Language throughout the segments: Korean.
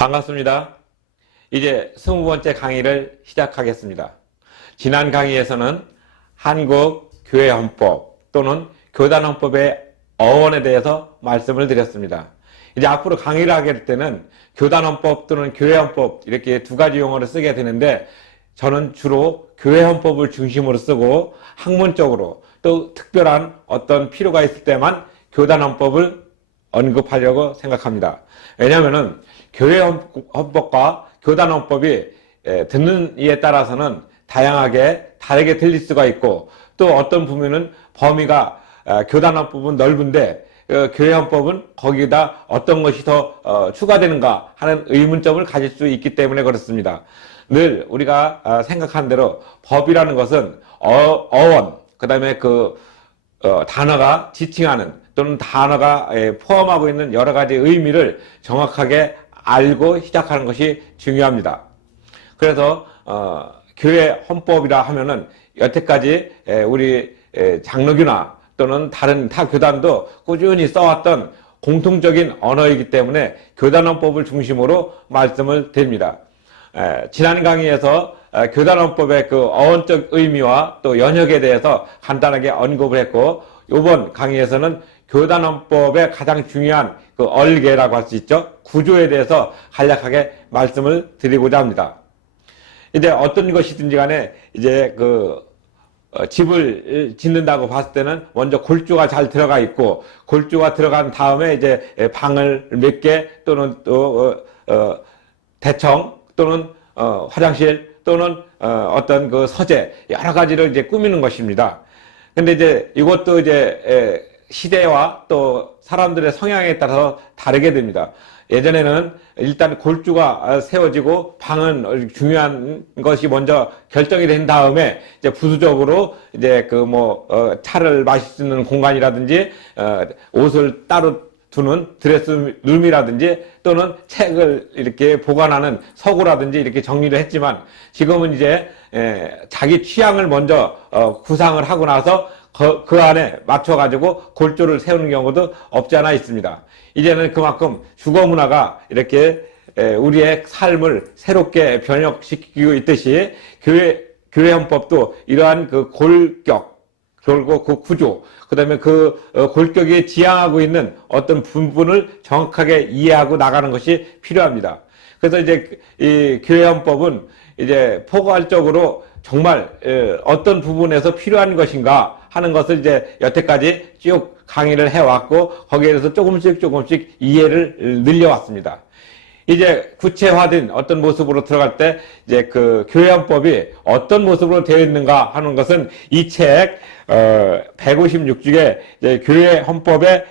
반갑습니다. 이제 20번째 강의를 시작하겠습니다. 지난 강의에서는 한국 교회헌법 또는 교단헌법의 어원에 대해서 말씀을 드렸습니다. 이제 앞으로 강의를 하게 될 때는 교단헌법 또는 교회헌법 이렇게 두 가지 용어를 쓰게 되는데, 저는 주로 교회헌법을 중심으로 쓰고 학문적으로 또 특별한 어떤 필요가 있을 때만 교단헌법을 언급하려고 생각합니다. 왜냐하면은 교회헌법과 교단헌법이 듣는 이에 따라서는 다양하게 다르게 들릴 수가 있고, 또 어떤 부분은 범위가 교단헌법은 넓은데 교회헌법은 거기다 어떤 것이 더 추가되는가 하는 의문점을 가질 수 있기 때문에 그렇습니다. 늘 우리가 생각한 대로 법이라는 것은 어원, 그 다음에 단어가 지칭하는 또는 단어가 포함하고 있는 여러 가지 의미를 정확하게 알고 시작하는 것이 중요합니다. 그래서 교회 헌법이라 하면은 여태까지 우리 장로교나 또는 다른 타 교단도 꾸준히 써왔던 공통적인 언어이기 때문에 교단헌법을 중심으로 말씀을 드립니다. 지난 강의에서 교단헌법의 그 어원적 의미와 또 연역에 대해서 간단하게 언급을 했고, 이번 강의에서는 교단헌법의 가장 중요한 그 얼개라고 할 수 있죠. 구조에 대해서 간략하게 말씀을 드리고자 합니다. 이제 어떤 것이든지 간에 이제 집을 짓는다고 봤을 때는 먼저 골조가 잘 들어가 있고, 골조가 들어간 다음에 이제 방을 몇 개 또는 또 대청 또는 화장실 또는 어떤 그 서재 여러 가지를 이제 꾸미는 것입니다. 근데 이제 이것도 이제 시대와 또 사람들의 성향에 따라서 다르게 됩니다. 예전에는 일단 골조가 세워지고 방은 중요한 것이 먼저 결정이 된 다음에 이제 부수적으로 이제 차를 마실 수 있는 공간이라든지 옷을 따로 두는 드레스룸이라든지 또는 책을 이렇게 보관하는 서고라든지 이렇게 정리를 했지만, 지금은 이제 자기 취향을 먼저 구상을 하고 나서 그 안에 맞춰가지고 골조를 세우는 경우도 없지 않아 있습니다. 이제는 그만큼 주거 문화가 이렇게 우리의 삶을 새롭게 변혁시키고 있듯이 교회 헌법도 이러한 그 골격, 그리고 그 구조, 그 다음에 골격이 지향하고 있는 어떤 부분을 정확하게 이해하고 나가는 것이 필요합니다. 그래서 이제 이 교회헌법은 이제 포괄적으로 정말 어떤 부분에서 필요한 것인가 하는 것을 이제 여태까지 쭉 강의를 해왔고, 거기에 대해서 조금씩 이해를 늘려왔습니다. 이제 구체화된 어떤 모습으로 들어갈 때 이제 그 교회헌법이 어떤 모습으로 되어 있는가 하는 것은 이 책 156쪽에 이제 교회헌법의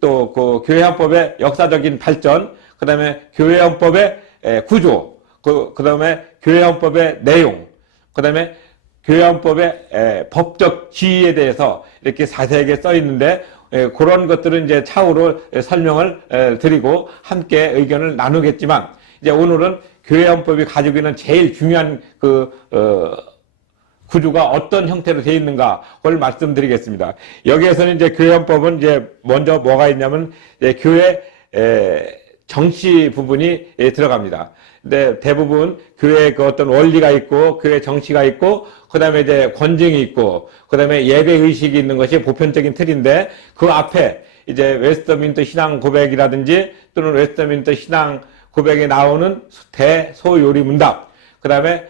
또 그 교회헌법의 역사적인 발전, 그 다음에 교회헌법의 구조, 그 다음에 교회헌법의 내용, 그 다음에 교회헌법의 법적 지위에 대해서 이렇게 자세하게 써 있는데, 그런 것들은 이제 차후로 설명을 드리고 함께 의견을 나누겠지만, 이제 오늘은 교회헌법이 가지고 있는 제일 중요한 구조가 어떤 형태로 되어 있는가를 말씀드리겠습니다. 여기에서는 이제 교회헌법은 이제 먼저 뭐가 있냐면 교회 정치 부분이 들어갑니다. 근데 대부분 교회의 그 어떤 원리가 있고, 교회 정치가 있고, 그 다음에 이제 권증이 있고, 그 다음에 예배 의식이 있는 것이 보편적인 틀인데, 그 앞에 이제 웨스트민스터 신앙 고백이라든지 또는 웨스트민스터 신앙 고백에 나오는 대소요리 문답, 그 다음에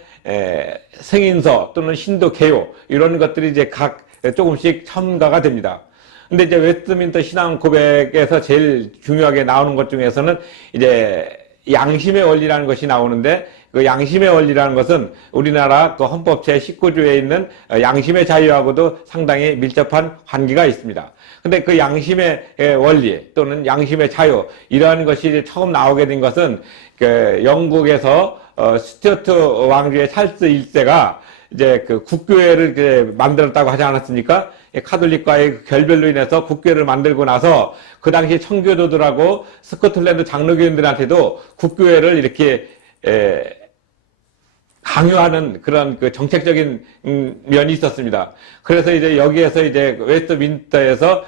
승인서 또는 신도 개요, 이런 것들이 이제 각 조금씩 첨가가 됩니다. 근데 이제 웨스트민스터 신앙 고백에서 제일 중요하게 나오는 것 중에서는 이제 양심의 원리라는 것이 나오는데, 그 양심의 원리라는 것은 우리나라 그 헌법 제19조에 있는 양심의 자유하고도 상당히 밀접한 관계가 있습니다. 근데 그 양심의 원리 또는 양심의 자유, 이러한 것이 처음 나오게 된 것은 영국에서 스튜어트 왕조의 찰스 1세가 이제 그 국교회를 이렇게 만들었다고 하지 않았습니까? 카톨릭과의 결별로 인해서 국교회를 만들고 나서 그 당시 청교도들하고 스코틀랜드 장로교인들한테도 국교회를 이렇게 강요하는 그런 그 정책적인 면이 있었습니다. 그래서 이제 여기에서 이제 웨스트민스터에서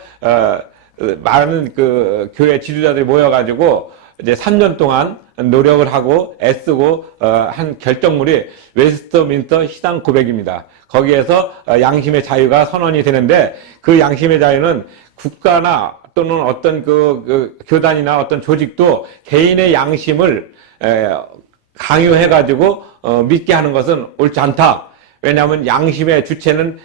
많은 그 교회 지도자들이 모여가지고 이제 3년 동안 노력을 하고 애쓰고 한 결정물이 웨스트민스터 신앙 고백입니다. 거기에서 양심의 자유가 선언이 되는데 그 양심의 자유는 국가나 또는 어떤 그 교단이나 어떤 조직도 개인의 양심을 강요해가지고 믿게 하는 것은 옳지 않다. 왜냐하면 양심의 주체는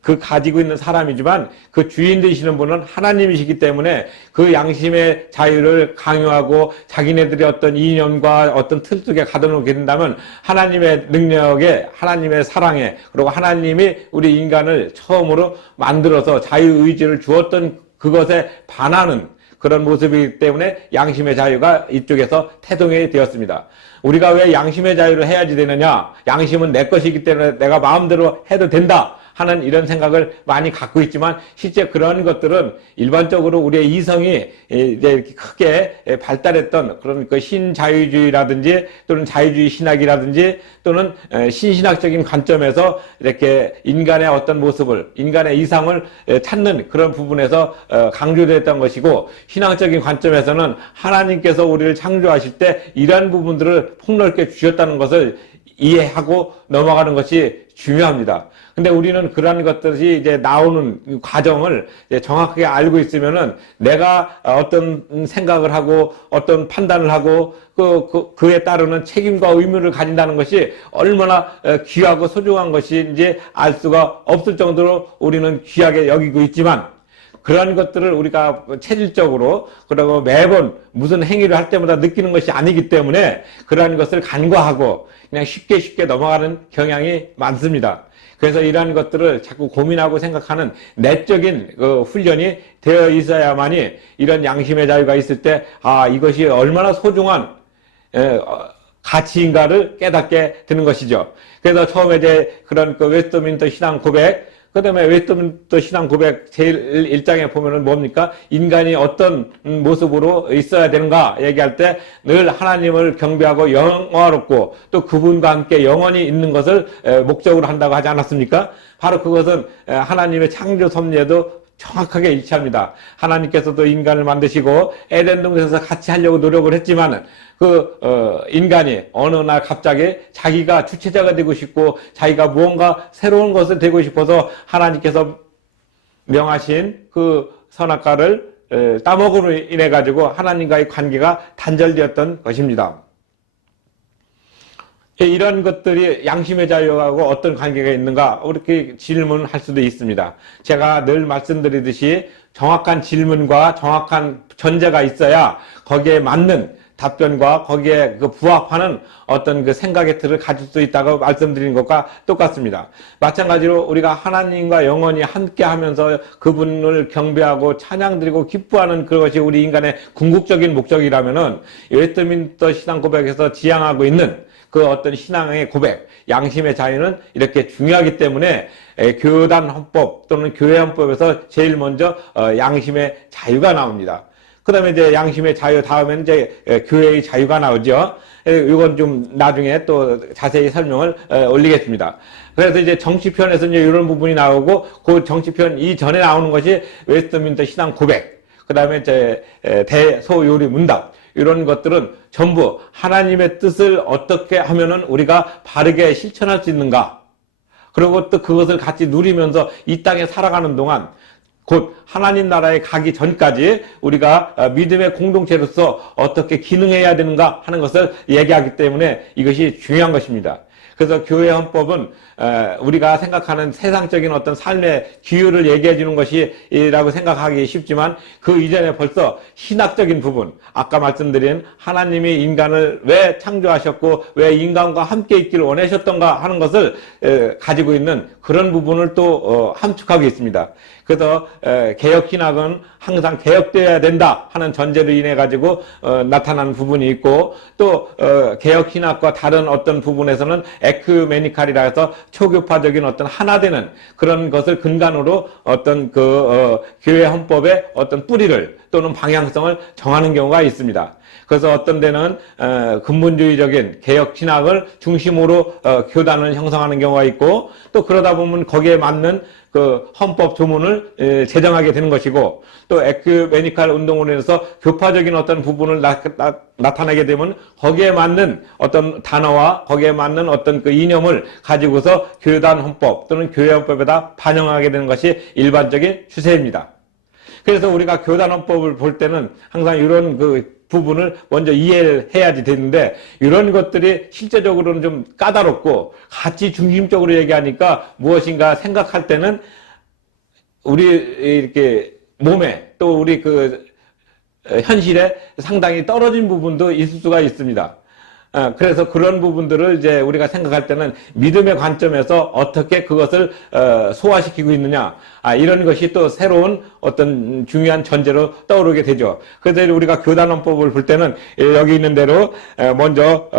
그 가지고 있는 사람이지만 그 주인 되시는 분은 하나님이시기 때문에 그 양심의 자유를 강요하고 자기네들의 어떤 이념과 어떤 틀 속에 가둬놓게 된다면 하나님의 능력에, 하나님의 사랑에, 그리고 하나님이 우리 인간을 처음으로 만들어서 자유의지를 주었던 그것에 반하는 그런 모습이기 때문에 양심의 자유가 이쪽에서 태동이 되었습니다. 우리가 왜 양심의 자유를 해야지 되느냐? 양심은 내 것이기 때문에 내가 마음대로 해도 된다 하는 이런 생각을 많이 갖고 있지만 실제 그런 것들은 일반적으로 우리의 이성이 이제 이렇게 크게 발달했던 그런 그 신자유주의라든지 또는 자유주의 신학이라든지 또는 신신학적인 관점에서 이렇게 인간의 어떤 모습을, 인간의 이상을 찾는 그런 부분에서 강조됐던 것이고, 신앙적인 관점에서는 하나님께서 우리를 창조하실 때 이러한 부분들을 폭넓게 주셨다는 것을 이해하고 넘어가는 것이 중요합니다. 근데 우리는 그러한 것들이 이제 나오는 과정을 이제 정확하게 알고 있으면은 내가 어떤 생각을 하고 어떤 판단을 하고 그에 따르는 책임과 의무를 가진다는 것이 얼마나 귀하고 소중한 것인지 알 수가 없을 정도로 우리는 귀하게 여기고 있지만, 그러한 것들을 우리가 체질적으로 그리고 매번 무슨 행위를 할 때마다 느끼는 것이 아니기 때문에 그러한 것을 간과하고 그냥 쉽게 넘어가는 경향이 많습니다. 그래서 이러한 것들을 자꾸 고민하고 생각하는 내적인 그 훈련이 되어 있어야만이 이런 양심의 자유가 있을 때 이것이 얼마나 소중한 가치인가를 깨닫게 되는 것이죠. 그래서 처음에 이제 그런 그 웨스트민스터 신앙 고백, 그 다음에 웨스트민스터 신앙 고백 제일 1장에 보면은 뭡니까? 인간이 어떤 모습으로 있어야 되는가 얘기할 때 늘 하나님을 경배하고 영화롭고 또 그분과 함께 영원히 있는 것을 목적으로 한다고 하지 않았습니까? 바로 그것은 하나님의 창조 섭리에도 정확하게 일치합니다. 하나님께서도 인간을 만드시고 에덴 동산에서 같이 하려고 노력을 했지만 인간이 어느 날 갑자기 자기가 주체자가 되고 싶고 자기가 무언가 새로운 것을 되고 싶어서 하나님께서 명하신 그 선악과를 따먹음으로 인해 가지고 하나님과의 관계가 단절되었던 것입니다. 이런 것들이 양심의 자유하고 어떤 관계가 있는가 이렇게 질문할 수도 있습니다. 제가 늘 말씀드리듯이 정확한 질문과 정확한 전제가 있어야 거기에 맞는 답변과 거기에 그 부합하는 어떤 그 생각의 틀을 가질 수 있다고 말씀드린 것과 똑같습니다. 마찬가지로 우리가 하나님과 영원히 함께 하면서 그분을 경배하고 찬양드리고 기뻐하는 그것이 우리 인간의 궁극적인 목적이라면은 웨스트민스터 신앙 고백에서 지향하고 있는 그 어떤 신앙의 고백, 양심의 자유는 이렇게 중요하기 때문에 교단 헌법 또는 교회 헌법에서 제일 먼저 양심의 자유가 나옵니다. 그 다음에 이제 양심의 자유 다음에는 이제 교회의 자유가 나오죠. 이건 좀 나중에 또 자세히 설명을 올리겠습니다. 그래서 이제 정치편에서 이제 이런 부분이 나오고 그 정치편 이전에 나오는 것이 웨스트민스터 신앙 고백, 그 다음에 이제 대소요리 문답, 이런 것들은 전부 하나님의 뜻을 어떻게 하면은 우리가 바르게 실천할 수 있는가, 그리고 또 그것을 같이 누리면서 이 땅에 살아가는 동안 곧 하나님 나라에 가기 전까지 우리가 믿음의 공동체로서 어떻게 기능해야 되는가 하는 것을 얘기하기 때문에 이것이 중요한 것입니다. 그래서 교회 헌법은 우리가 생각하는 세상적인 어떤 삶의 기율을 얘기해 주는 것이라고 생각하기 쉽지만 그 이전에 벌써 신학적인 부분, 아까 말씀드린 하나님이 인간을 왜 창조하셨고 왜 인간과 함께 있기를 원하셨던가 하는 것을 가지고 있는 그런 부분을 또 함축하고 있습니다. 그래서 개혁신학은 항상 개혁되어야 된다 하는 전제로 인해 가지고 나타난 부분이 있고, 또 개혁신학과 다른 어떤 부분에서는 에큐메니칼이라 해서 초교파적인 어떤 하나 되는 그런 것을 근간으로 어떤 교회 헌법의 어떤 뿌리를 또는 방향성을 정하는 경우가 있습니다. 그래서 어떤 데는 근본주의적인 개혁신학을 중심으로 교단을 형성하는 경우가 있고, 또 그러다 보면 거기에 맞는 그 헌법 조문을 제정하게 되는 것이고, 또 에큐메니칼 운동으로 인해서 교파적인 어떤 부분을 나타내게 되면 거기에 맞는 어떤 단어와 거기에 맞는 어떤 그 이념을 가지고서 교단 헌법 또는 교회 헌법에다 반영하게 되는 것이 일반적인 추세입니다. 그래서 우리가 교단 헌법을 볼 때는 항상 이런 그 부분을 먼저 이해를 해야지 되는데, 이런 것들이 실제적으로는 좀 까다롭고 같이 중심적으로 얘기하니까 무엇인가 생각할 때는 우리 이렇게 몸에 또 우리 그 현실에 상당히 떨어진 부분도 있을 수가 있습니다. 그래서 그런 부분들을 이제 우리가 생각할 때는 믿음의 관점에서 어떻게 그것을 소화시키고 있느냐, 이런 것이 또 새로운 어떤 중요한 전제로 떠오르게 되죠. 그래서 우리가 교단헌법을 볼 때는 여기 있는 대로 먼저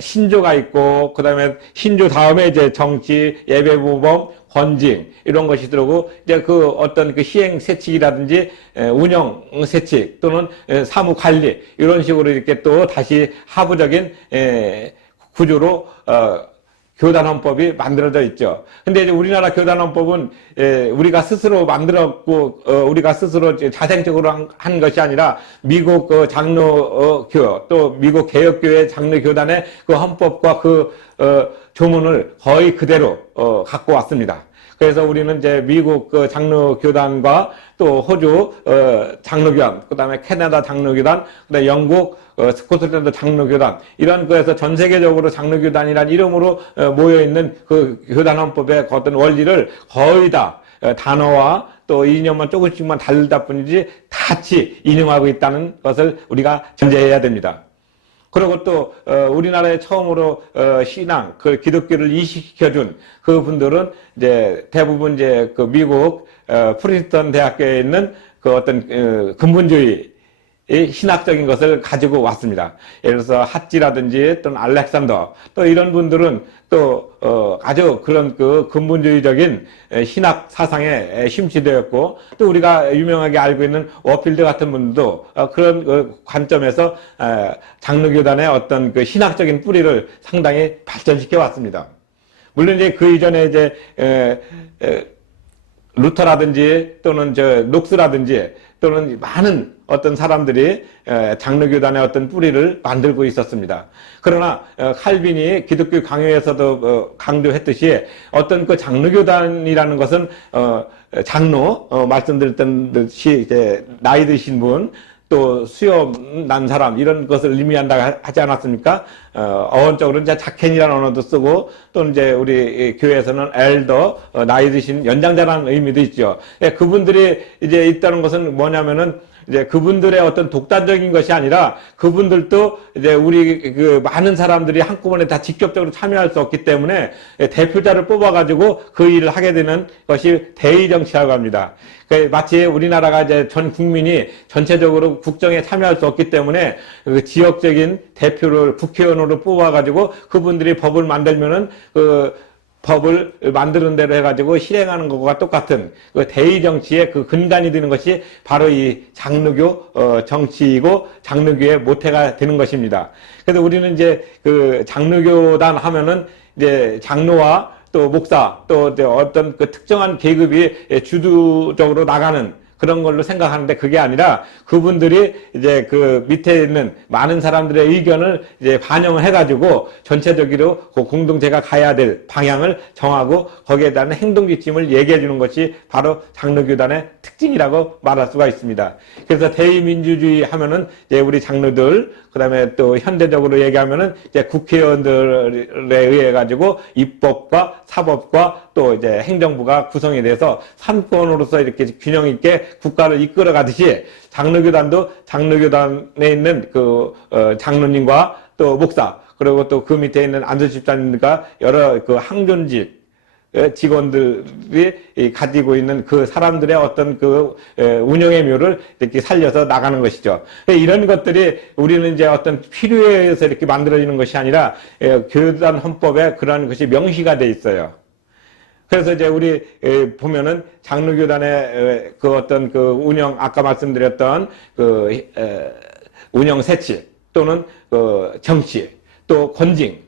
신조가 있고, 그 다음에 신조 다음에 이제 정치, 예배모범, 권징 이런 것이 들어오고, 이제 그 어떤 그 시행 세칙이라든지 운영 세칙 또는 사무 관리 이런 식으로 이렇게 또 다시 하부적인 구조로 교단 헌법이 만들어져 있죠. 근데 이제 우리나라 교단 헌법은 우리가 스스로 만들었고 우리가 스스로 자생적으로 한 것이 아니라 미국 그 장로교 또 미국 개혁교회 장로교단의 그 헌법과 그 조문을 거의 그대로 갖고 왔습니다. 그래서 우리는 이제 미국 그 장로교단과 또 호주 장로교단, 그다음에 캐나다 장로교단, 그다음에 영국 스코틀랜드 장로교단, 이런 거에서 전 세계적으로 장로교단이라는 이름으로 모여 있는 그 교단 헌법의 어떤 원리를 거의 다 단어와 또 이념만 조금씩만 다르다 뿐이지 같이 인용하고 있다는 것을 우리가 전제해야 됩니다. 그리고 또 우리나라에 처음으로 신앙, 그 기독교를 이식시켜준 그 분들은 이제 대부분 이제 그 미국 프린스턴 대학교에 있는 그 어떤 근본주의 신학적인 것을 가지고 왔습니다. 예를 들어서 핫지라든지 또는 알렉산더, 또 이런 분들은 또 아주 그런 그 근본주의적인 신학 사상에 심취되었고, 또 우리가 유명하게 알고 있는 워필드 같은 분도 그런 그 관점에서 장로교단의 어떤 그 신학적인 뿌리를 상당히 발전시켜 왔습니다. 물론 이제 그 이전에 이제 루터라든지 또는 녹스라든지 또는 많은 어떤 사람들이 장로교단의 어떤 뿌리를 만들고 있었습니다. 그러나 칼빈이 기독교 강요에서도 강조했듯이 어떤 그 장로교단이라는 것은 장로 말씀드렸던 듯이 이제 나이 드신 분, 또 수염 난 사람, 이런 것을 의미한다고 하지 않았습니까? 어원적으로는 이제 자켄이라는 언어도 쓰고, 또 이제 우리 교회에서는 엘더, 나이 드신 연장자라는 의미도 있죠. 그분들이 이제 있다는 것은 뭐냐면은 이제 그분들의 어떤 독단적인 것이 아니라 그분들도 이제 우리 그 많은 사람들이 한꺼번에 다 직접적으로 참여할 수 없기 때문에 대표자를 뽑아가지고 그 일을 하게 되는 것이 대의 정치라고 합니다. 마치 우리나라가 이제 전 국민이 전체적으로 국정에 참여할 수 없기 때문에 그 지역적인 대표를 국회의원으로 뽑아가지고 그분들이 법을 만들면은 그 법을 만드는 대로 해가지고 실행하는 것과 똑같은 그 대의 정치의 그 근간이 되는 것이 바로 이 장로교 정치이고 장로교의 모태가 되는 것입니다. 그래서 우리는 이제 그 장로교단 하면은 이제 장로와 또 목사 또 어떤 그 특정한 계급이 주도적으로 나가는 그런 걸로 생각하는데, 그게 아니라 그분들이 이제 그 밑에 있는 많은 사람들의 의견을 이제 반영을 해가지고 전체적으로 그 공동체가 가야 될 방향을 정하고 거기에 대한 행동 지침을 얘기해 주는 것이 바로 장로교단의 특징이라고 말할 수가 있습니다. 그래서 대의민주주의 하면은 이제 우리 장로들, 그다음에 또 현대적으로 얘기하면은 이제 국회의원들에 의해 가지고 입법과 사법과 또 이제 행정부가 구성이 돼서 삼권으로서 이렇게 균형 있게 국가를 이끌어 가듯이 장로교단도 장로교단에 있는 그 장로님과 또 목사, 그리고 또 그 밑에 있는 안수집사님과 여러 그 항존직 직원들이 가지고 있는 그 사람들의 어떤 그 운영의 묘를 이렇게 살려서 나가는 것이죠. 이런 것들이 우리는 이제 어떤 필요에 의해서 이렇게 만들어지는 것이 아니라 교단 헌법에 그런 것이 명시가 돼 있어요. 그래서 이제 우리 보면은 장로교단의 그 어떤 그 운영, 아까 말씀드렸던 그 운영 세치 또는 그 정치 또 권징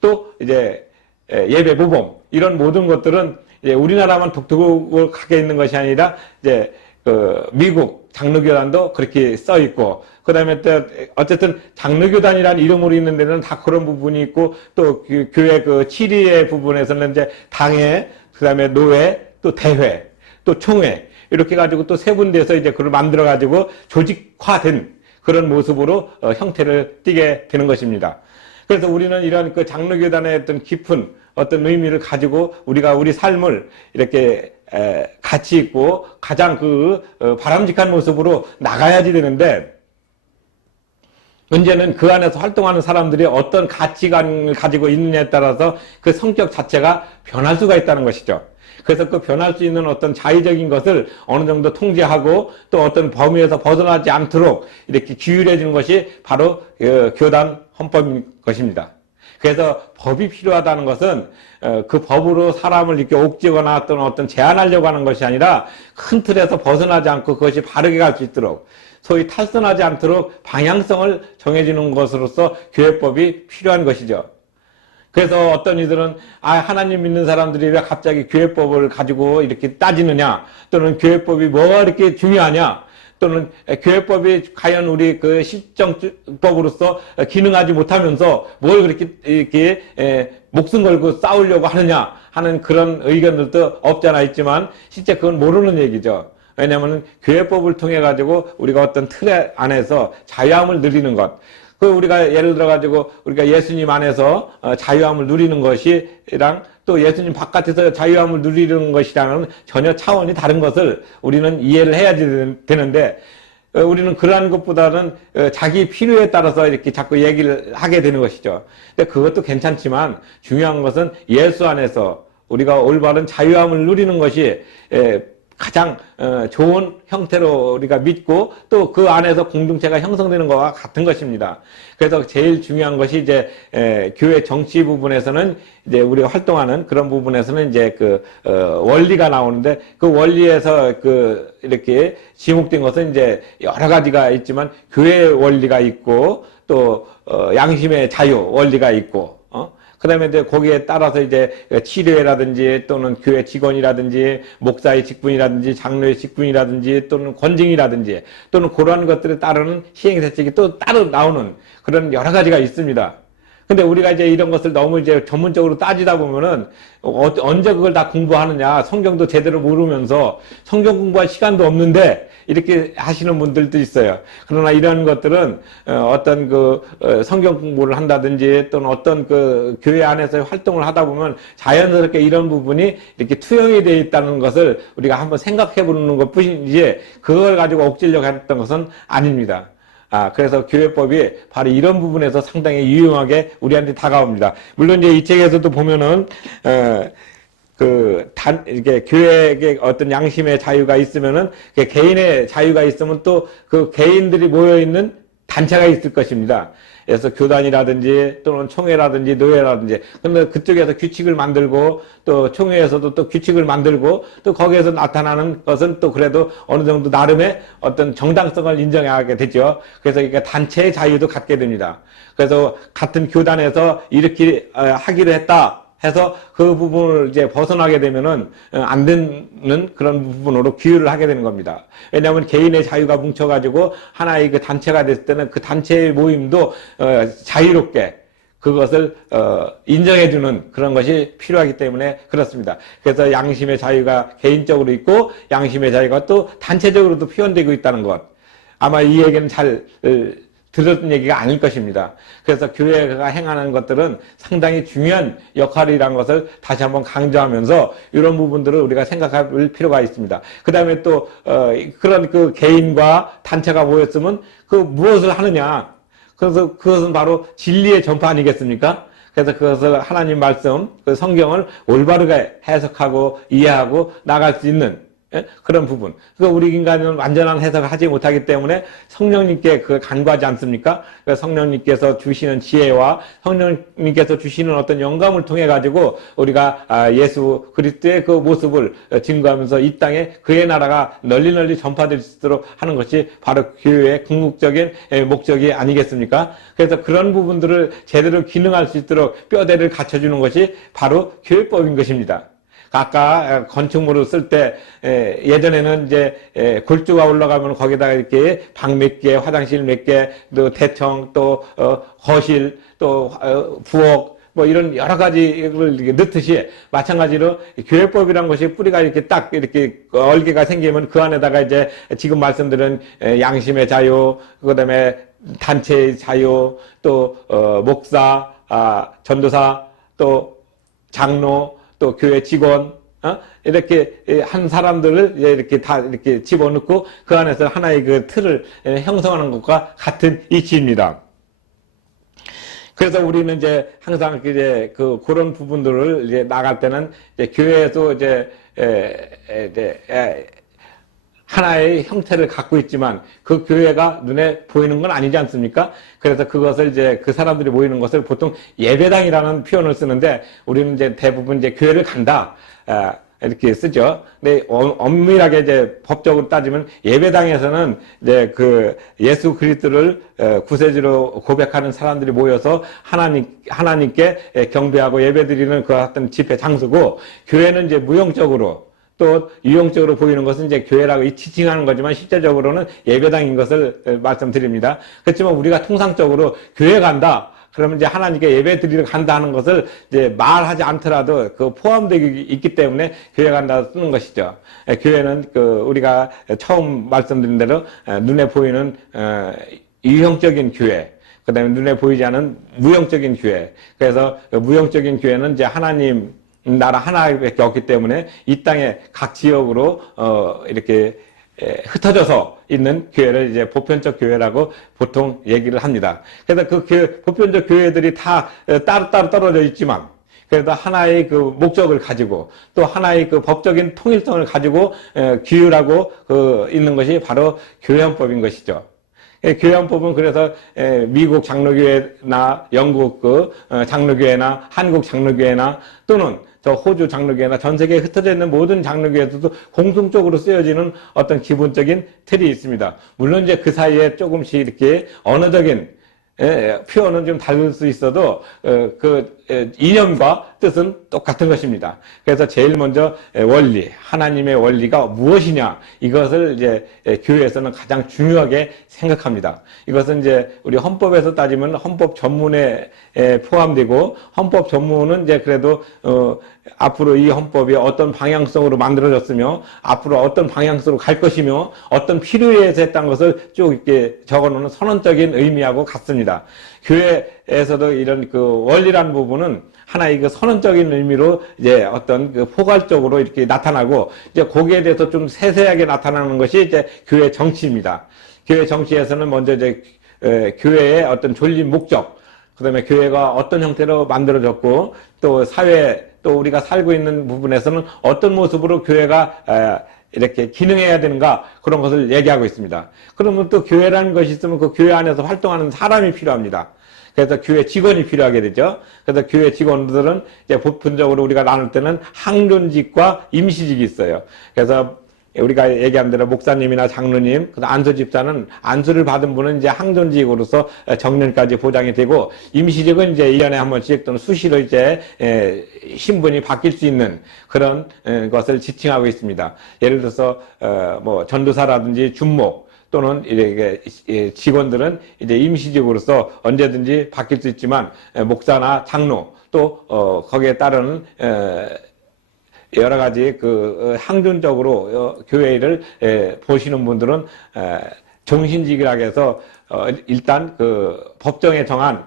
또 이제 예배 모범, 이런 모든 것들은 이제 우리나라만 독특하게 있는 것이 아니라 이제 그 미국 장로교단도 그렇게 써 있고, 그다음에 또 어쨌든 장로교단이라는 이름으로 있는 데는 다 그런 부분이 있고, 또 그 교회 그 치리의 부분에서는 이제 당회, 그다음에 노회, 또 대회, 또 총회 이렇게 가지고 또 세 군데에서 이제 그걸 만들어 가지고 조직화된 그런 모습으로 형태를 띠게 되는 것입니다. 그래서 우리는 이런 그 장로교단의 어떤 깊은 어떤 의미를 가지고 우리가 우리 삶을 이렇게 가치 있고 가장 그 바람직한 모습으로 나가야지 되는데, 문제는 그 안에서 활동하는 사람들이 어떤 가치관을 가지고 있느냐에 따라서 그 성격 자체가 변할 수가 있다는 것이죠. 그래서 그 변할 수 있는 어떤 자의적인 것을 어느 정도 통제하고 또 어떤 범위에서 벗어나지 않도록 이렇게 규율해 주는 것이 바로 교단 헌법인 것입니다. 그래서 법이 필요하다는 것은 그 법으로 사람을 이렇게 옥죄거나 또는 어떤 제한하려고 하는 것이 아니라 큰 틀에서 벗어나지 않고 그것이 바르게 갈 수 있도록, 소위 탈선하지 않도록 방향성을 정해주는 것으로서 교회법이 필요한 것이죠. 그래서 어떤 이들은 하나님 믿는 사람들이 왜 갑자기 교회법을 가지고 이렇게 따지느냐, 또는 교회법이 뭐가 이렇게 중요하냐, 또는 교회법이 과연 우리 그 실정법으로서 기능하지 못하면서 뭘 그렇게 이렇게 목숨 걸고 싸우려고 하느냐 하는 그런 의견들도 없잖아 있지만, 실제 그건 모르는 얘기죠. 왜냐하면 교회법을 통해 가지고 우리가 어떤 틀 안에서 자유함을 누리는 것, 그 우리가 예를 들어 가지고 우리가 예수님 안에서 자유함을 누리는 것이랑 또 예수님 바깥에서 자유함을 누리는 것이랑은 전혀 차원이 다른 것을 우리는 이해를 해야지 되는데, 우리는 그러한 것보다는 자기 필요에 따라서 이렇게 자꾸 얘기를 하게 되는 것이죠. 근데 그것도 괜찮지만 중요한 것은 예수 안에서 우리가 올바른 자유함을 누리는 것이 가장 좋은 형태로 우리가 믿고 또 그 안에서 공동체가 형성되는 것과 같은 것입니다. 그래서 제일 중요한 것이 이제 교회 정치 부분에서는 이제 우리가 활동하는 그런 부분에서는 이제 그 원리가 나오는데, 그 원리에서 그 이렇게 지목된 것은 이제 여러 가지가 있지만 교회 원리가 있고 또 양심의 자유 원리가 있고, 그 다음에 이제 거기에 따라서 이제 치료회라든지 또는 교회 직원이라든지 목사의 직분이라든지 장로의 직분이라든지 또는 권징이라든지 또는 그러한 것들에 따르는 시행대책이 또 따로 나오는 그런 여러 가지가 있습니다. 근데 우리가 이제 이런 것을 너무 이제 전문적으로 따지다 보면은 언제 그걸 다 공부하느냐, 성경도 제대로 모르면서 성경 공부할 시간도 없는데 이렇게 하시는 분들도 있어요. 그러나 이런 것들은 어떤 그 성경 공부를 한다든지 또는 어떤 그 교회 안에서 활동을 하다 보면 자연스럽게 이런 부분이 이렇게 투영이 되어 있다는 것을 우리가 한번 생각해 보는 것 뿐이지 그걸 가지고 억지려고 했던 것은 아닙니다. 그래서 교회법이 바로 이런 부분에서 상당히 유용하게 우리한테 다가옵니다. 물론 이제 이 책에서도 보면은, 이렇게 교회에 어떤 양심의 자유가 있으면은, 개인의 자유가 있으면 또 그 개인들이 모여있는 단체가 있을 것입니다. 그래서 교단이라든지 또는 총회라든지 노회라든지, 근데 그쪽에서 규칙을 만들고 또 총회에서도 또 규칙을 만들고 또 거기에서 나타나는 것은 또 그래도 어느 정도 나름의 어떤 정당성을 인정하게 되죠. 그래서 이게 단체의 자유도 갖게 됩니다. 그래서 같은 교단에서 이렇게 하기로 했다 해서 그 부분을 이제 벗어나게 되면은 안 되는 그런 부분으로 규율을 하게 되는 겁니다. 왜냐하면 개인의 자유가 뭉쳐가지고 하나의 그 단체가 됐을 때는 그 단체의 모임도 자유롭게 그것을 인정해주는 그런 것이 필요하기 때문에 그렇습니다. 그래서 양심의 자유가 개인적으로 있고 양심의 자유가 또 단체적으로도 표현되고 있다는 것. 아마 이 얘기는 잘 들었던 얘기가 아닐 것입니다. 그래서 교회가 행하는 것들은 상당히 중요한 역할이라는 것을 다시 한번 강조하면서 이런 부분들을 우리가 생각할 필요가 있습니다. 그 다음에 또 그런 그 개인과 단체가 모였으면 그 무엇을 하느냐. 그래서 그것은 바로 진리의 전파 아니겠습니까? 그래서 그것을 하나님 말씀, 그 성경을 올바르게 해석하고 이해하고 나갈 수 있는 그런 부분. 그러니까 우리 인간은 완전한 해석을 하지 못하기 때문에 성령님께 그 간구하지 않습니까? 그러니까 성령님께서 주시는 지혜와 성령님께서 주시는 어떤 영감을 통해 가지고 우리가 예수 그리스도의 그 모습을 증거하면서 이 땅에 그의 나라가 널리 전파될 수 있도록 하는 것이 바로 교회의 궁극적인 목적이 아니겠습니까? 그래서 그런 부분들을 제대로 기능할 수 있도록 뼈대를 갖춰주는 것이 바로 교회법인 것입니다. 아까 건축물을 쓸 때 예전에는 이제 굴주가 올라가면 거기다가 이렇게 방 몇 개, 화장실 몇 개, 또 대청, 또 거실, 또 부엌, 뭐 이런 여러 가지를 이렇게 넣듯이 마찬가지로 교회법이란 것이 뿌리가 이렇게 딱 이렇게 얼개가 생기면 그 안에다가 이제 지금 말씀드린 양심의 자유, 그다음에 단체의 자유, 또 목사, 전도사, 또 장로, 또 교회 직원, 이렇게 한 사람들을 이렇게 다 이렇게 집어넣고 그 안에서 하나의 그 틀을 형성하는 것과 같은 이치입니다. 그래서 우리는 이제 항상 이제 그런 부분들을 이제 나갈 때는 이제 교회에도 이제 하나의 형태를 갖고 있지만 그 교회가 눈에 보이는 건 아니지 않습니까? 그래서 그것을 이제 그 사람들이 모이는 것을 보통 예배당이라는 표현을 쓰는데 우리는 이제 대부분 이제 교회를 간다. 이렇게 쓰죠. 근데 엄밀하게 이제 법적으로 따지면 예배당에서는 이제 그 예수 그리스도를 구세주로 고백하는 사람들이 모여서 하나님께 경배하고 예배드리는 그 어떤 집회 장소고, 교회는 이제 무용적으로 또 유형적으로 보이는 것은 이제 교회라고 지칭하는 거지만 실제적으로는 예배당인 것을 말씀드립니다. 그렇지만 우리가 통상적으로 교회 간다, 그러면 이제 하나님께 예배 드리러 간다 하는 것을 이제 말하지 않더라도 그 포함되기 있기 때문에 교회 간다 쓰는 것이죠. 교회는 우리가 처음 말씀드린 대로 눈에 보이는 유형적인 교회, 그 다음에 눈에 보이지 않은 무형적인 교회. 그래서 무형적인 교회는 이제 하나님 나라 하나밖에 없기 때문에 이 땅에 각 지역으로 이렇게 흩어져서 있는 교회를 이제 보편적 교회라고 보통 얘기를 합니다. 그래서 그 보편적 교회들이 다 따로따로 떨어져 있지만 그래도 하나의 그 목적을 가지고 또 하나의 그 법적인 통일성을 가지고 규율하고 있는 것이 바로 교회헌법인 것이죠. 교회헌법은 그래서 미국 장로교회나 영국 장로교회나 한국 장로교회나 또는 저 호주 장로교회나 전 세계에 흩어져 있는 모든 장로교회에서도 공통적으로 쓰여지는 어떤 기본적인 틀이 있습니다. 물론 이제 그 사이에 조금씩 이렇게 언어적인 표현은 좀 다를 수 있어도 이념과 뜻은 똑같은 것입니다. 그래서 제일 먼저 원리, 하나님의 원리가 무엇이냐, 이것을 이제 교회에서는 가장 중요하게 생각합니다. 이것은 이제 우리 헌법에서 따지면 헌법 전문에 포함되고, 헌법 전문은 이제 그래도 앞으로 이 헌법이 어떤 방향성으로 만들어졌으며 앞으로 어떤 방향성으로 갈 것이며 어떤 필요에서 했다는 것을 쭉 이렇게 적어놓는 선언적인 의미하고 같습니다. 교회에서도 이런 그 원리라는 부분은 하나의 그 선언적인 의미로 이제 어떤 그 포괄적으로 이렇게 나타나고, 이제 거기에 대해서 좀 세세하게 나타나는 것이 이제 교회 정치입니다. 교회 정치에서는 먼저 이제 교회의 어떤 존립 목적, 그 다음에 교회가 어떤 형태로 만들어졌고, 또 사회, 또 우리가 살고 있는 부분에서는 어떤 모습으로 교회가 이렇게 기능해야 되는가, 그런 것을 얘기하고 있습니다. 그러면 또 교회라는 것이 있으면 그 교회 안에서 활동하는 사람이 필요합니다. 그래서 교회 직원이 필요하게 되죠. 그래서 교회 직원들은 이제 보편적으로 우리가 나눌 때는 항존직과 임시직이 있어요. 그래서 우리가 얘기한 대로 목사님이나 장로님, 안수 집사는 안수를 받은 분은 이제 항존직으로서 정년까지 보장이 되고, 임시직은 이제 1년에 한 번씩 또는 수시로 이제 신분이 바뀔 수 있는 그런 것을 지칭하고 있습니다. 예를 들어서 뭐 전도사라든지 준목 또는 이렇게 직원들은 이제 임시직으로서 언제든지 바뀔 수 있지만, 목사나 장로 또 거기에 따르는 여러 가지 항존적으로 교회를 보시는 분들은 종신직이라고 해서 일단 법정에 정한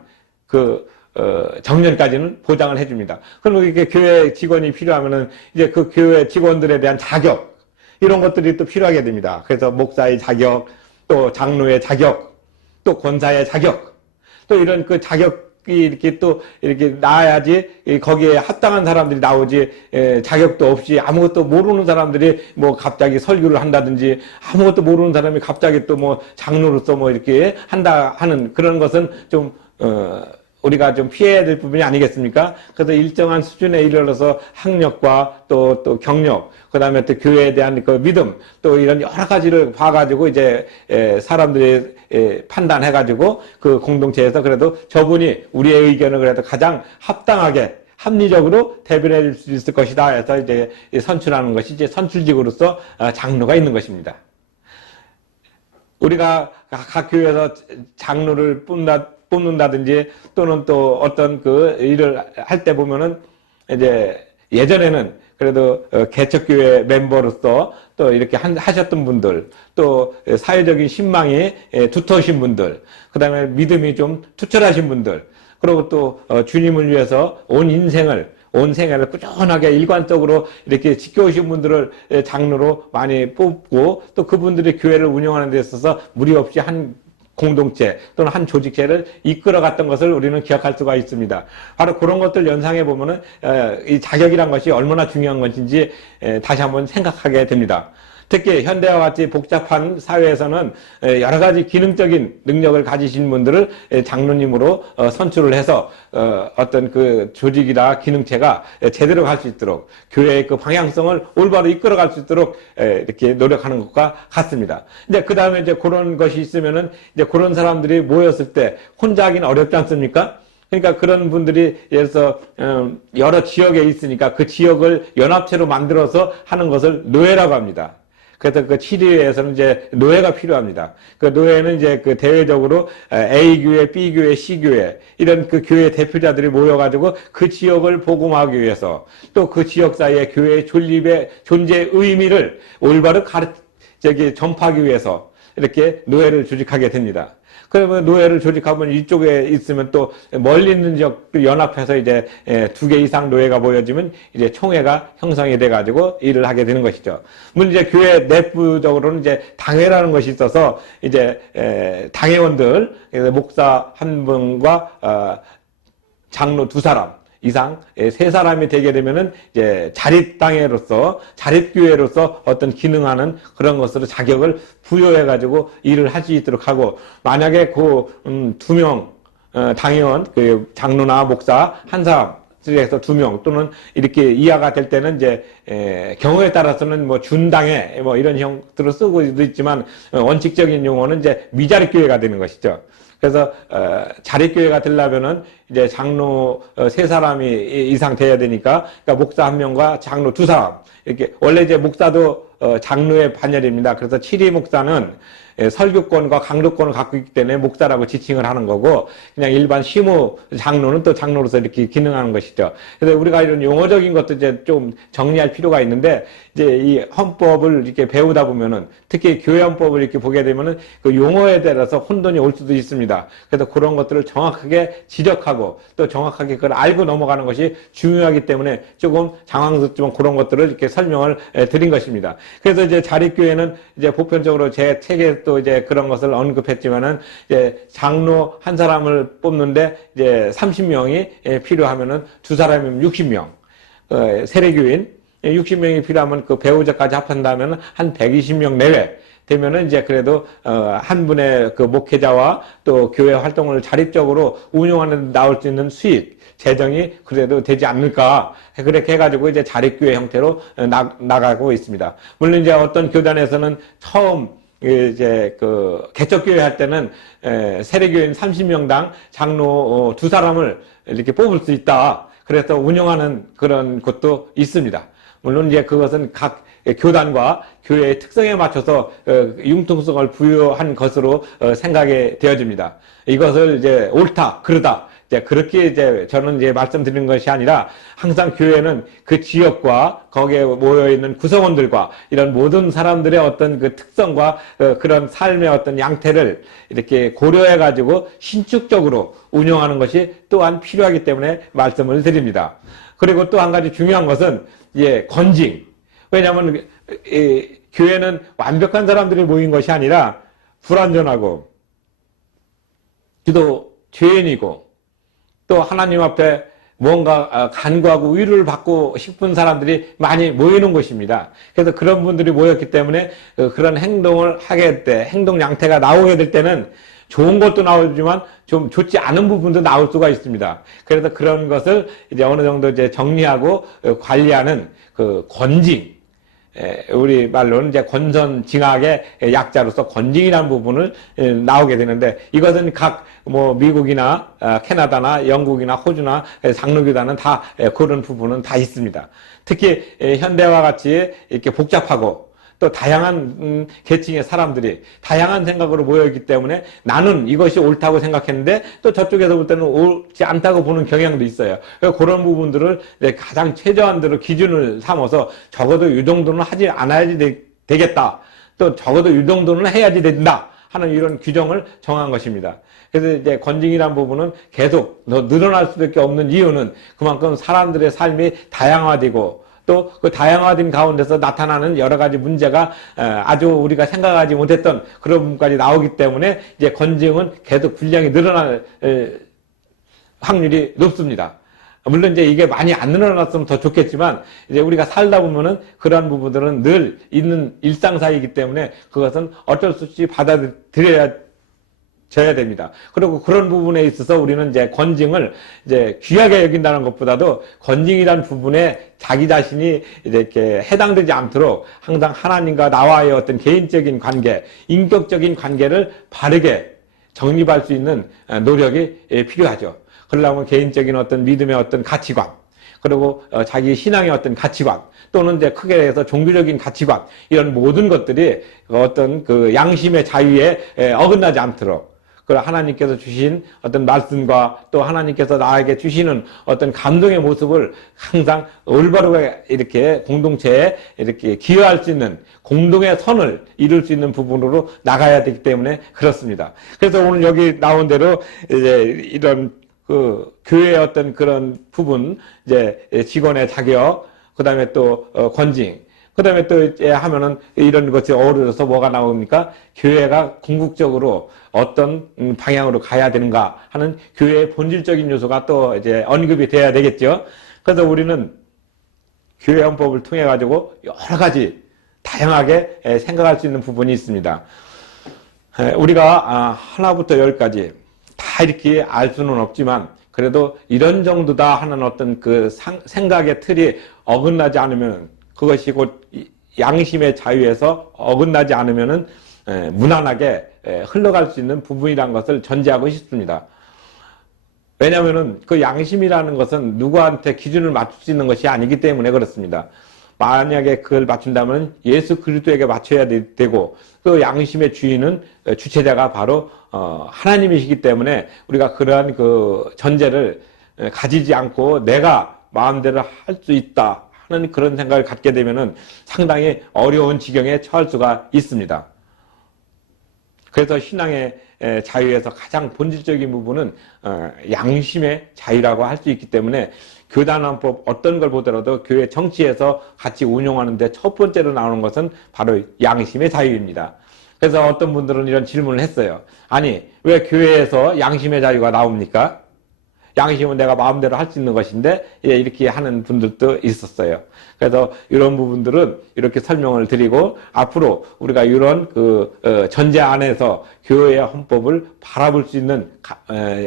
정년까지는 보장을 해줍니다. 그럼 이렇게 교회 직원이 필요하면은 이제 그 교회 직원들에 대한 자격, 이런 것들이 또 필요하게 됩니다. 그래서 목사의 자격, 또 장로의 자격, 또 권사의 자격, 또 이런 그 자격이 이렇게 또 이렇게 나와야지 거기에 합당한 사람들이 나오지, 자격도 없이 아무것도 모르는 사람들이 뭐 갑자기 설교를 한다든지 아무것도 모르는 사람이 갑자기 또 뭐 장로로서 뭐 이렇게 한다 하는 그런 것은 좀 우리가 좀 피해야 될 부분이 아니겠습니까? 그래서 일정한 수준에 이르러서 학력과 또 경력, 그 다음에 또 교회에 대한 그 믿음, 또 이런 여러 가지를 봐가지고 이제 사람들이 판단해가지고 그 공동체에서 그래도 저분이 우리의 의견을 그래도 가장 합당하게 합리적으로 대변해 줄 수 있을 것이다 해서 이제 선출하는 것이 이제 선출직으로서 장로가 있는 것입니다. 우리가 각 교회에서 장로를 뽑는다든지 또는 또 어떤 그 일을 할 때 보면은 이제 예전에는 그래도 개척교회 멤버로서 또 이렇게 하셨던 분들, 또 사회적인 신망이 두터우신 분들, 그 다음에 믿음이 좀 투철하신 분들, 그리고 또 주님을 위해서 온 생애를 꾸준하게 일관적으로 이렇게 지켜오신 분들을 장로로 많이 뽑고, 또 그분들이 교회를 운영하는 데 있어서 무리 없이 한 공동체 또는 한 조직체를 이끌어갔던 것을 우리는 기억할 수가 있습니다. 바로 그런 것들 연상해 보면은 이 자격이란 것이 얼마나 중요한 것인지 다시 한번 생각하게 됩니다. 특히 현대와 같이 복잡한 사회에서는 여러 가지 기능적인 능력을 가지신 분들을 장로님으로 선출을 해서 어떤 그 조직이나 기능체가 제대로 갈 수 있도록 교회의 그 방향성을 올바로 이끌어갈 수 있도록 이렇게 노력하는 것과 같습니다. 이제 그 다음에 이제 그런 것이 있으면은 이제 그런 사람들이 모였을 때 혼자 하기는 어렵지 않습니까? 그러니까 그런 분들이 예를 들어서 여러 지역에 있으니까 그 지역을 연합체로 만들어서 하는 것을 노예라고 합니다. 그래서 그 치료에서는 이제 노예가 필요합니다. 그 노예는 이제 그 대외적으로 A 교회, B 교회, C 교회 이런 그 교회 대표자들이 모여가지고 그 지역을 복음하기 위해서 또 그 지역 사이의 교회의 존립의 존재의 의미를 올바로 전파하기 위해서 이렇게 노예를 조직하게 됩니다. 그러면 노예를 조직하면 이쪽에 있으면 또 멀리 있는 지역도 연합해서 이제 2개 이상 노예가 모여지면 이제 총회가 형성이 돼가지고 일을 하게 되는 것이죠. 물론 이제 교회 내부적으로는 이제 당회라는 것이 있어서 이제 당회원들, 목사 한 분과 장로 2사람 이상 3사람이 되게 되면은 이제 자립당회로서 자립교회로서 어떤 기능하는 그런 것으로 자격을 부여해 가지고 일을 할 수 있도록 하고, 만약에 그 2명 당회원 그 장로나 목사 한 사람 에서 2명 또는 이렇게 이하가 될 때는 이제 경우에 따라서는 뭐 준당회 뭐 이런 형태로 쓰고도 있지만 원칙적인 용어는 이제 미자립교회가 되는 것이죠. 그래서 자립교회가 되려면은 이제 장로 3사람이 이상 돼야 되니까, 그러니까 목사 1명과 장로 2사람 이렇게. 원래 이제 목사도 장로의 반열입니다. 그래서 7위 목사는 설교권과 강도권을 갖고 있기 때문에 목사라고 지칭을 하는 거고, 그냥 일반 시무 장로는 또 장로로서 이렇게 기능하는 것이죠. 그래서 우리가 이런 용어적인 것도 이제 좀 정리할 필요가 있는데, 이제 이 헌법을 이렇게 배우다 보면은, 특히 교회 헌법을 이렇게 보게 되면은 그 용어에 따라서 혼돈이 올 수도 있습니다. 그래서 그런 것들을 정확하게 지적하고 또 정확하게 그걸 알고 넘어가는 것이 중요하기 때문에 조금 당황스럽지만 그런 것들을 이렇게 설명을 드린 것입니다. 그래서 이제 자립교회는 이제 보편적으로 제 책에 또 이제 그런 것을 언급했지만은, 이제 장로 한 사람을 뽑는데 이제 30명이 필요하면은 2사람이면 60명, 세례교인 60명이 필요하면 그 배우자까지 합한다면 한 120명 내외 되면은 이제 그래도 한 분의 그 목회자와 또 교회 활동을 자립적으로 운영하는 데 나올 수 있는 수익, 재정이 그래도 되지 않을까, 그렇게 해가지고 이제 자립교회 형태로 나가고 있습니다. 물론 이제 어떤 교단에서는 처음 이제 그 개척교회 할 때는 세례교인 30명당 장로 2사람을 이렇게 뽑을 수 있다. 그래서 운영하는 그런 것도 있습니다. 물론 이제 그것은 각 교단과 교회의 특성에 맞춰서 융통성을 부여한 것으로 생각이 되어집니다. 이것을 이제 옳다, 그르다, 이제 그렇게 이제 저는 이제 말씀드리는 것이 아니라, 항상 교회는 그 지역과 거기에 모여 있는 구성원들과 이런 모든 사람들의 어떤 그 특성과 그런 삶의 어떤 양태를 이렇게 고려해 가지고 신축적으로 운영하는 것이 또한 필요하기 때문에 말씀을 드립니다. 그리고 또 한 가지 중요한 것은 건징. 왜냐하면 교회는 완벽한 사람들이 모인 것이 아니라 불완전하고 기도 죄인이고 또 하나님 앞에 뭔가 간구하고 위로를 받고 싶은 사람들이 많이 모이는 곳입니다. 그래서 그런 분들이 모였기 때문에 그런 행동을 하게 될 때, 행동 양태가 나오게 될 때는 좋은 것도 나오지만 좀 좋지 않은 부분도 나올 수가 있습니다. 그래서 그런 것을 이제 어느 정도 이제 정리하고 관리하는 그 권징, 우리 말로는 이제 권선징악의 약자로서 권징이라는 부분을 나오게 되는데, 이것은 각 뭐 미국이나 캐나다나 영국이나 호주나 상록교단은 다 그런 부분은 다 있습니다. 특히 현대와 같이 이렇게 복잡하고 또 다양한 계층의 사람들이 다양한 생각으로 모여있기 때문에 나는 이것이 옳다고 생각했는데 또 저쪽에서 볼 때는 옳지 않다고 보는 경향도 있어요. 그런 부분들을 가장 최저한대로 기준을 삼아서 적어도 이 정도는 하지 않아야지 되겠다, 또 적어도 이 정도는 해야지 된다 하는 이런 규정을 정한 것입니다. 그래서 이제 권징이라는 부분은 계속 더 늘어날 수밖에 없는 이유는 그만큼 사람들의 삶이 다양화되고 또 그 다양화된 가운데서 나타나는 여러 가지 문제가 아주 우리가 생각하지 못했던 그런 부분까지 나오기 때문에 이제 권징은 계속 분량이 늘어날 확률이 높습니다. 물론 이제 이게 많이 안 늘어났으면 더 좋겠지만 이제 우리가 살다 보면은 그러한 부분들은 늘 있는 일상사이기 때문에 그것은 어쩔 수 없이 받아들여야 됩니다. 그리고 그런 부분에 있어서 우리는 이제 권징을 이제 귀하게 여긴다는 것보다도 권징이라는 부분에 자기 자신이 이렇게 해당되지 않도록 항상 하나님과 나와의 어떤 개인적인 관계, 인격적인 관계를 바르게 정립할 수 있는 노력이 필요하죠. 그러려면 개인적인 어떤 믿음의 어떤 가치관, 그리고 자기 신앙의 어떤 가치관, 또는 이제 크게 해서 종교적인 가치관, 이런 모든 것들이 어떤 그 양심의 자유에 어긋나지 않도록, 그 하나님께서 주신 어떤 말씀과 또 하나님께서 나에게 주시는 어떤 감동의 모습을 항상 올바르게 이렇게 공동체에 이렇게 기여할 수 있는 공동의 선을 이룰 수 있는 부분으로 나가야 되기 때문에 그렇습니다. 그래서 오늘 여기 나온 대로 이제 이런 그 교회의 어떤 그런 부분, 이제 직원의 자격, 그 다음에 또 권징, 그 다음에 또 이제 하면은 이런 것이 어우러져서 뭐가 나옵니까? 교회가 궁극적으로 어떤 방향으로 가야 되는가 하는 교회의 본질적인 요소가 또 이제 언급이 돼야 되겠죠. 그래서 우리는 교회 헌법을 통해 가지고 여러 가지 다양하게 생각할 수 있는 부분이 있습니다. 우리가 하나부터 열까지 다 이렇게 알 수는 없지만 그래도 이런 정도다 하는 어떤 그 생각의 틀이 어긋나지 않으면, 그것이 곧 양심의 자유에서 어긋나지 않으면은 무난하게 흘러갈 수 있는 부분이라는 것을 전제하고 싶습니다. 왜냐하면은 그 양심이라는 것은 누구한테 기준을 맞출 수 있는 것이 아니기 때문에 그렇습니다. 만약에 그걸 맞춘다면 예수 그리스도에게 맞춰야 되고, 그 양심의 주인은 주체자가 바로 하나님이시기 때문에 우리가 그러한 그 전제를 가지지 않고 내가 마음대로 할 수 있다 하는 그런 생각을 갖게 되면은 상당히 어려운 지경에 처할 수가 있습니다. 그래서 신앙의 자유에서 가장 본질적인 부분은 양심의 자유라고 할 수 있기 때문에 교단헌법 어떤 걸 보더라도 교회 정치에서 같이 운용하는데 첫 번째로 나오는 것은 바로 양심의 자유입니다. 그래서 어떤 분들은 이런 질문을 했어요. 아니, 왜 교회에서 양심의 자유가 나옵니까? 양심은 내가 마음대로 할 수 있는 것인데, 이렇게 하는 분들도 있었어요. 그래서 이런 부분들은 이렇게 설명을 드리고, 앞으로 우리가 이런 전제 안에서 교회의 헌법을 바라볼 수 있는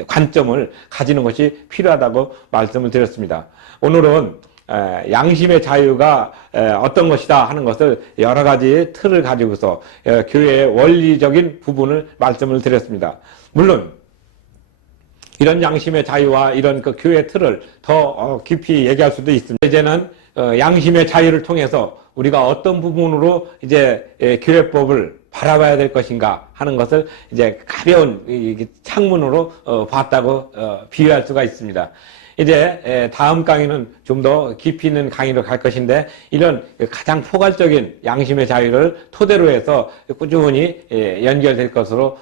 관점을 가지는 것이 필요하다고 말씀을 드렸습니다. 오늘은 양심의 자유가 어떤 것이다 하는 것을 여러 가지 틀을 가지고서 교회의 원리적인 부분을 말씀을 드렸습니다. 물론 이런 양심의 자유와 이런 그 교회 틀을 더 깊이 얘기할 수도 있습니다. 이제는 양심의 자유를 통해서 우리가 어떤 부분으로 이제 교회법을 바라봐야 될 것인가 하는 것을 이제 가벼운 창문으로 봤다고 비유할 수가 있습니다. 이제 다음 강의는 좀 더 깊이 있는 강의로 갈 것인데, 이런 가장 포괄적인 양심의 자유를 토대로 해서 꾸준히 연결될 것으로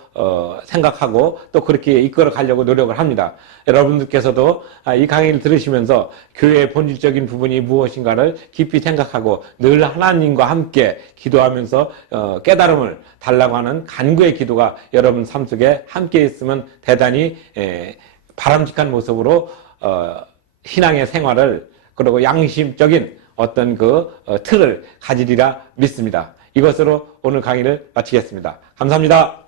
생각하고 또 그렇게 이끌어 가려고 노력을 합니다. 여러분들께서도 이 강의를 들으시면서 교회의 본질적인 부분이 무엇인가를 깊이 생각하고 늘 하나님과 함께 기도하면서 깨달음을 달라고 하는 간구의 기도가 여러분 삶 속에 함께 있으면 대단히 바람직한 모습으로 신앙의 생활을, 그리고 양심적인 어떤 틀을 가지리라 믿습니다. 이것으로 오늘 강의를 마치겠습니다. 감사합니다.